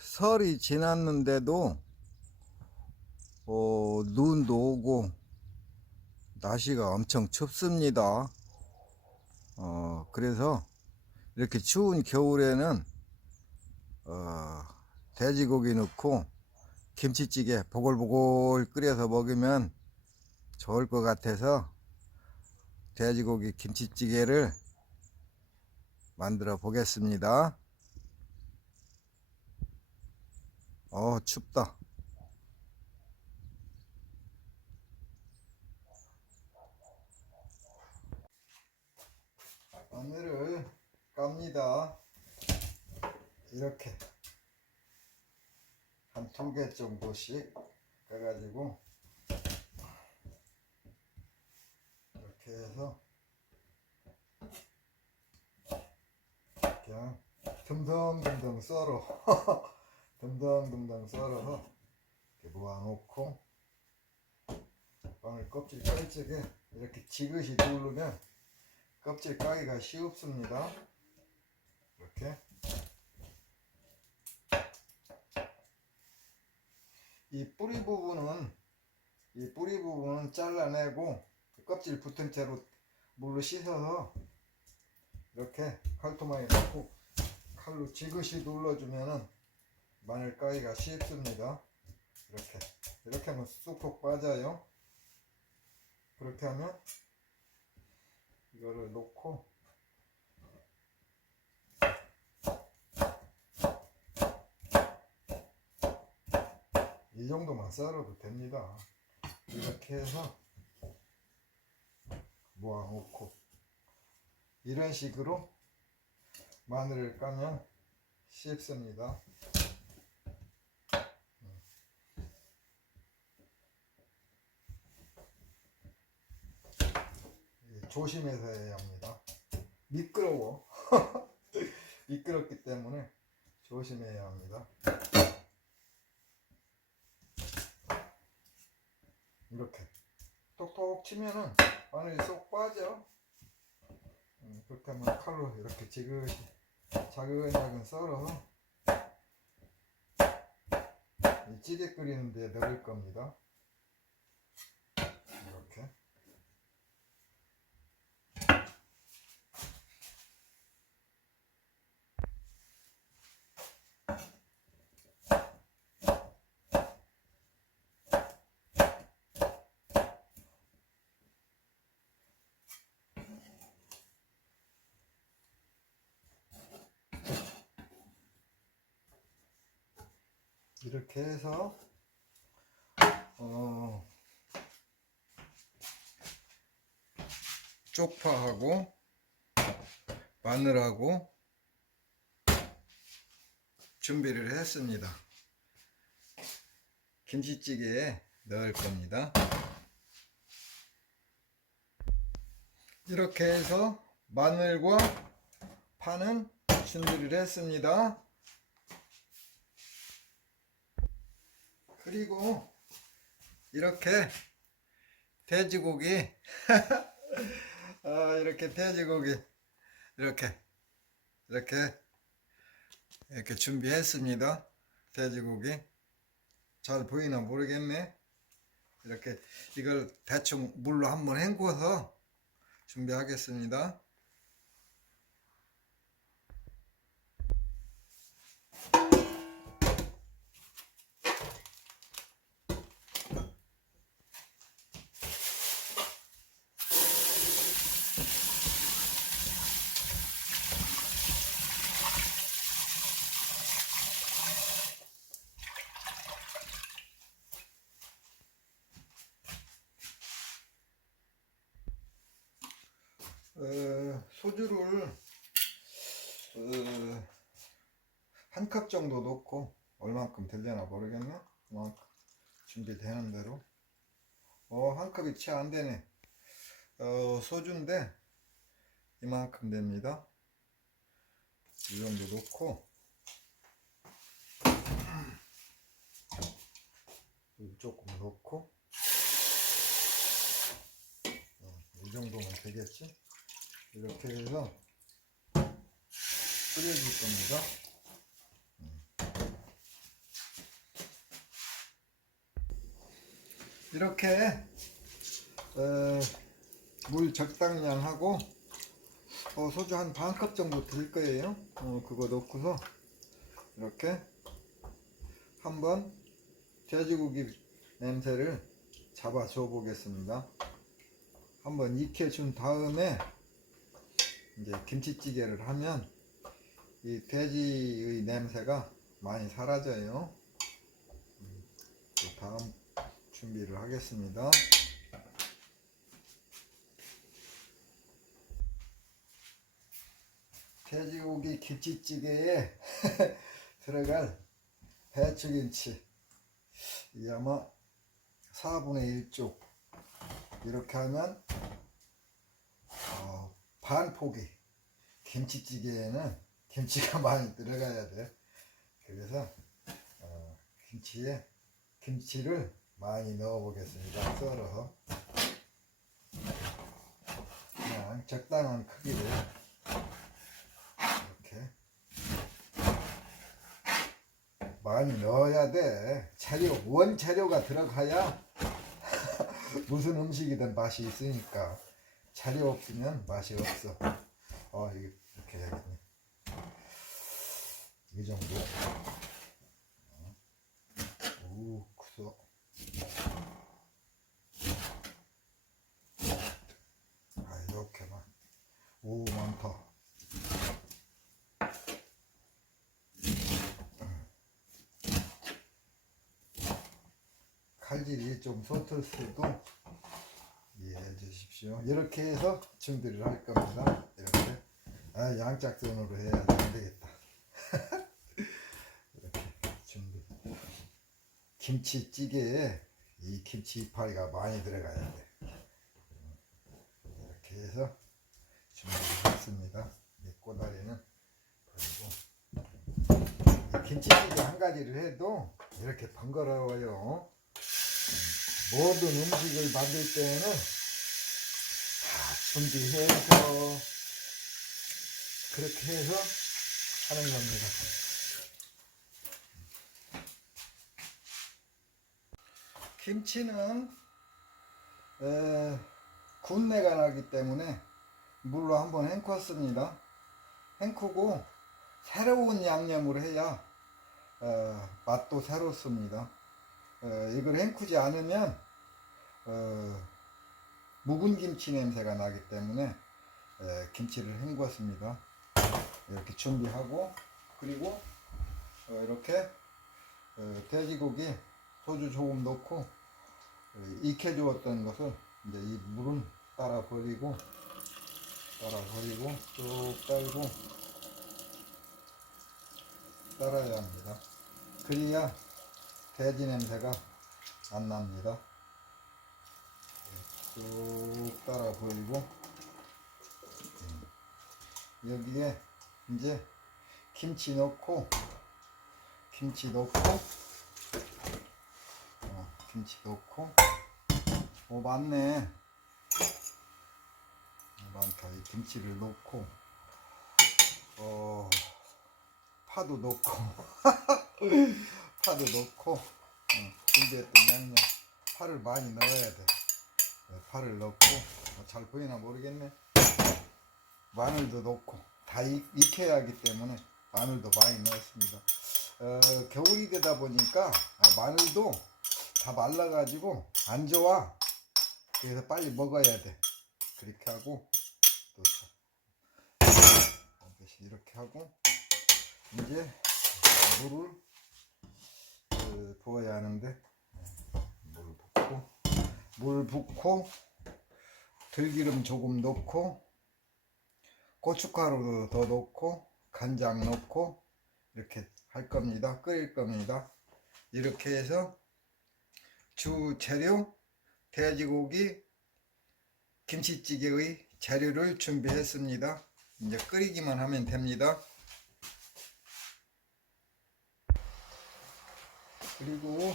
설이 지났는데도 눈도 오고 날씨가 엄청 춥습니다. 그래서 이렇게 추운 겨울에는 돼지고기 넣고 김치찌개 보글보글 끓여서 먹으면 좋을 것 같아서 돼지고기 김치찌개를 만들어 보겠습니다. 춥다. 마늘을 깝니다. 이렇게 한 2개 정도씩 까가지고 이렇게 해서 그냥 듬덩듬덩 썰어 듬덩듬덩 썰어서 이렇게 모아놓고 마늘 껍질 깔 적에 이렇게 지그시 누르면 껍질 까기가 쉽습니다. 이렇게 이 뿌리 부분은 잘라내고 껍질 붙은 채로 물로 씻어서 이렇게 칼토마에 넣고 칼로 지그시 눌러주면은 마늘 까기가 쉽습니다. 이렇게 하면 쑥쑥 빠져요. 그렇게 하면 이거를 놓고 이 정도만 썰어도 됩니다. 이렇게 해서 모아놓고 이런 식으로 마늘을 까면 쉽습니다. 조심해서 해야 합니다. 미끄러워. 미끄럽기 때문에 조심해야 합니다. 이렇게 톡톡 치면은 마늘이 쏙 빠져. 그렇게 하면 칼로 이렇게 지그시 자근자근 썰어서 이 찌개 끓이는 데 넣을 겁니다. 이렇게 이렇게 해서 쪽파하고 마늘하고 준비를 했습니다. 김치찌개에 넣을 겁니다. 이렇게 해서 마늘과 파는 준비를 했습니다. 그리고 이렇게 돼지고기 이렇게 돼지고기 이렇게 준비했습니다. 돼지고기 잘 보이나 모르겠네. 이렇게 이걸 대충 물로 한번 헹궈서 준비하겠습니다. 소주를 한 컵 정도 넣고 얼만큼 들려나 모르겠네. 그만큼 준비되는 대로. 한 컵이 채 안 되네. 소주인데 이만큼 됩니다. 이 정도 넣고 조금 넣고 이 정도면 되겠지. 이렇게 해서 끓여줄 겁니다. 이렇게 물 적당량 하고 소주 한 반 컵 정도 들 거예요. 그거 넣고서 이렇게 한번 돼지고기 냄새를 잡아줘 보겠습니다. 한번 익혀준 다음에 이제 김치찌개를 하면 이 돼지의 냄새가 많이 사라져요. 다음 준비를 하겠습니다. 돼지고기 김치찌개에 들어갈 배추김치, 이 아마 4분의 1쪽 이렇게 하면 반 포기. 김치찌개에는 김치가 많이 들어가야 돼. 그래서 김치에 김치를 많이 넣어 보겠습니다. 썰어서 그냥 적당한 크기로 이렇게 많이 넣어야 돼. 원재료가 들어가야 무슨 음식이든 맛이 있으니까. 재료 없으면 맛이 없어. 이렇게 해야겠네. 이 정도. 오, 크소. 이렇게만. 오, 많다. 칼질이 좀 쏟을 수도 이해해 주십시오. 이렇게 해서 준비를 할 겁니다. 이렇게. 양짝손으로 해야지 안 되겠다. 이렇게 준비. 김치찌개에 이 김치 이파리가 많이 들어가야 돼. 이렇게 해서 준비를 했습니다. 이 꼬다리는 그리고 이 김치찌개 한 가지를 해도 이렇게 번거로워요. 모든 음식을 만들 때는 다 준비해서 그렇게 해서 하는 겁니다. 김치는 군내가 나기 때문에 물로 한번 헹궜습니다. 헹구고 새로운 양념으로 해야 맛도 새롭습니다. 이걸 헹구지 않으면 묵은 김치 냄새가 나기 때문에 김치를 헹궜습니다. 이렇게 준비하고, 그리고 이렇게 돼지고기 소주 조금 넣고 익혀주었던 것을 이제 이 물은 따라 버리고 쭉 빨고 따라야 합니다. 그래야 돼지 냄새가 안 납니다. 쭉 따라 버리고 여기에 이제 김치 넣고 많네. 많다. 이 김치를 넣고 파도 넣고 준비했던 양념 파를 많이 넣어야 돼. 파를 넣고 잘 보이나 모르겠네. 마늘도 넣고 다 익혀야 하기 때문에 마늘도 많이 넣었습니다. 겨울이 되다 보니까 마늘도 다 말라가지고 안 좋아. 그래서 빨리 먹어야 돼. 그렇게 하고 또 이렇게 하고 이제 물을 부어야 하는데 물 붓고 들기름 조금 넣고 고춧가루 더 넣고 간장 넣고 이렇게 할 겁니다. 끓일 겁니다. 이렇게 해서 주 재료 돼지고기 김치찌개의 재료를 준비했습니다. 이제 끓이기만 하면 됩니다. 그리고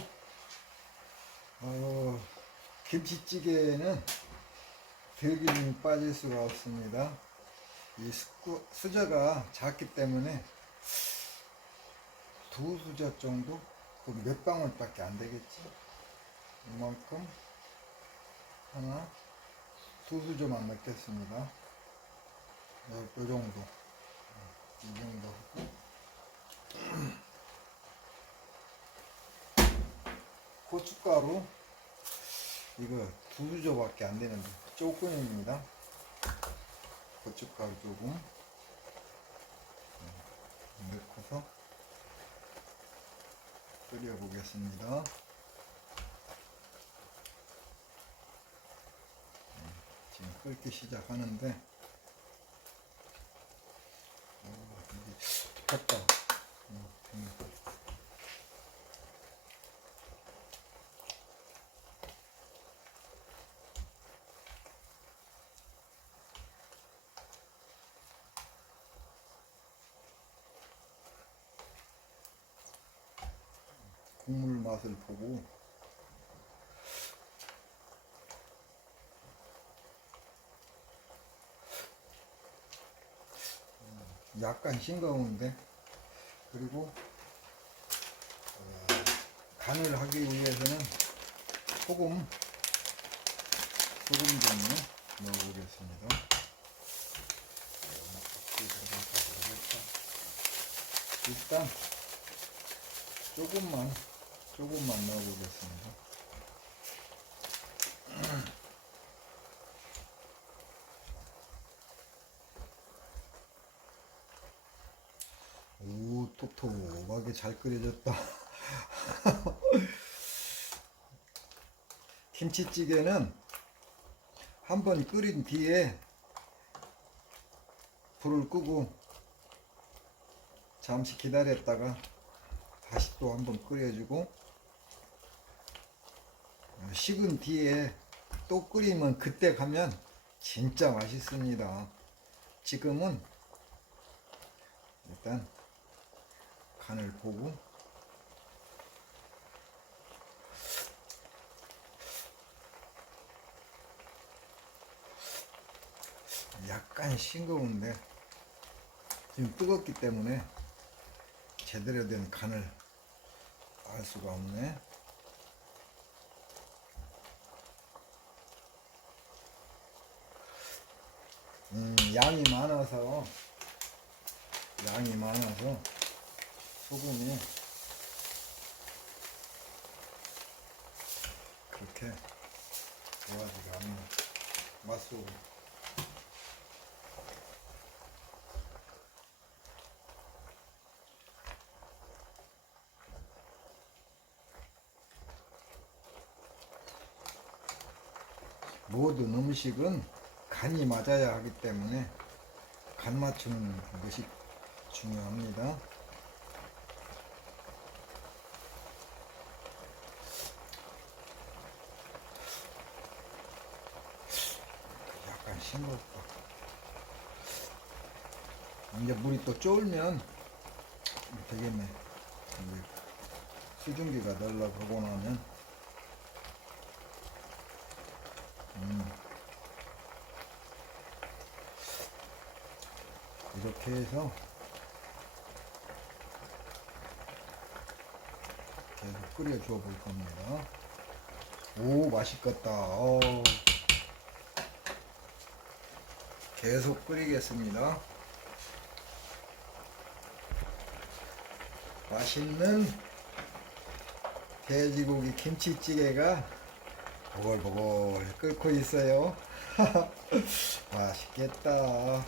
김치찌개에는 들기름이 빠질 수가 없습니다. 이 수저가 작기 때문에 2수저 정도, 몇 방울밖에 안 되겠지. 이만큼 하나, 두수저만 넣겠습니다. 요 정도. 이 정도 하고. 고춧가루. 이거 두수저밖에 안 되는데 조금입니다. 고춧가루 조금 넣고서 끓여 보겠습니다. 지금 끓기 시작하는데 이게 탔다. 국물 맛을 보고 약간 싱거운데, 그리고 간을 하기 위해서는 소금 좀 넣어보겠습니다. 일단 조금만 넣어보겠습니다. 오, 톡톡하게 잘 끓여졌다. 김치찌개는 한번 끓인 뒤에 불을 끄고 잠시 기다렸다가 다시 또 한번 끓여주고, 식은 뒤에 또 끓이면 그때 가면 진짜 맛있습니다. 지금은 일단 간을 보고 약간 싱거운데 지금 뜨겁기 때문에 제대로 된 간을 알 수가 없네. 양이 많아서 소금이 그렇게 좋아지가 않네. 맛소금. 모든 음식은 간이 맞아야 하기 때문에 간 맞추는 것이 중요합니다. 약간 싱겁다. 이제 물이 또 쫄면 되겠네. 수증기가 날라가고 나면 이렇게 해서 계속 끓여 줘 볼 겁니다. 오, 맛있겠다. 계속 끓이겠습니다. 맛있는 돼지고기 김치찌개가 보글보글 끓고 있어요. 맛있겠다.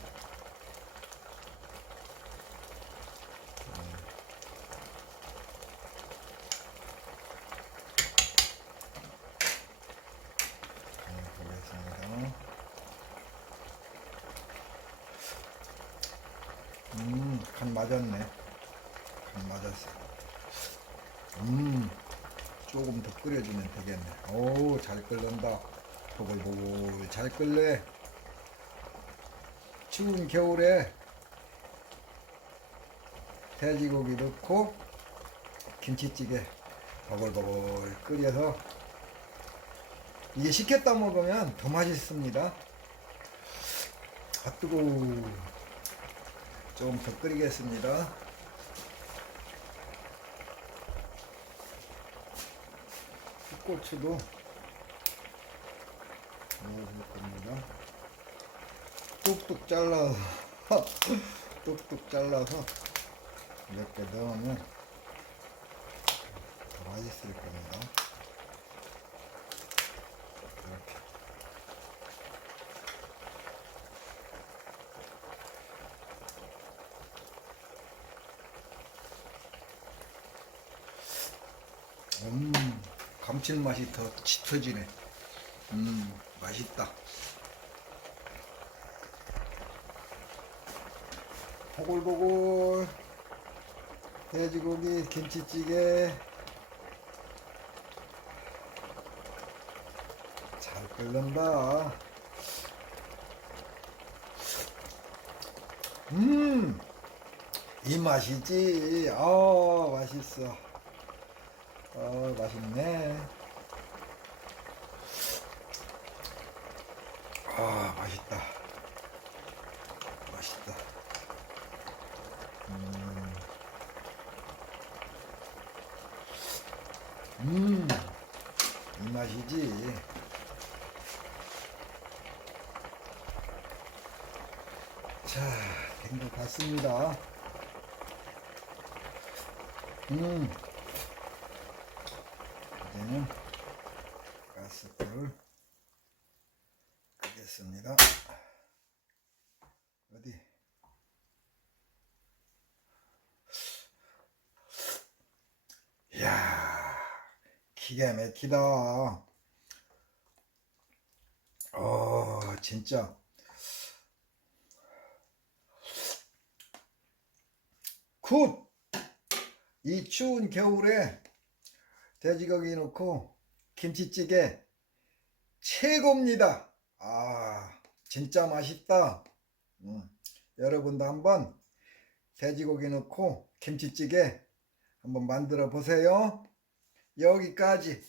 보겠습니다. 간 맞았네. 간 맞았어. 조금 더 끓여주면 되겠네. 오, 잘 끓는다. 보글보글 잘 끓네. 추운 겨울에 돼지고기 넣고 김치찌개 보글보글 끓여서 이게 식혔다 먹으면 더 맛있습니다. 아, 뜨거워. 좀 더 끓이겠습니다. 풋고추도 넣어줄 겁니다. 뚝뚝 잘라서 뚝뚝 잘라서 몇 개 넣으면 더 맛있을 겁니다. 이렇게. 감칠맛이 더 짙어지네. 맛있다. 보글보글 돼지고기 김치찌개 잘 끓는다. 이 맛이지. 맛있어. 맛있네. 맛있다. 맛있다. 이 맛이지. 자, 된 것 같습니다. 이제는 가스불을 끄겠습니다. 어디? 이야, 기가 막히다. 진짜. 굿! 이 추운 겨울에 돼지고기 넣고 김치찌개 최고입니다. 진짜 맛있다. 여러분도 한번 돼지고기 넣고 김치찌개 한번 만들어 보세요. 여기까지.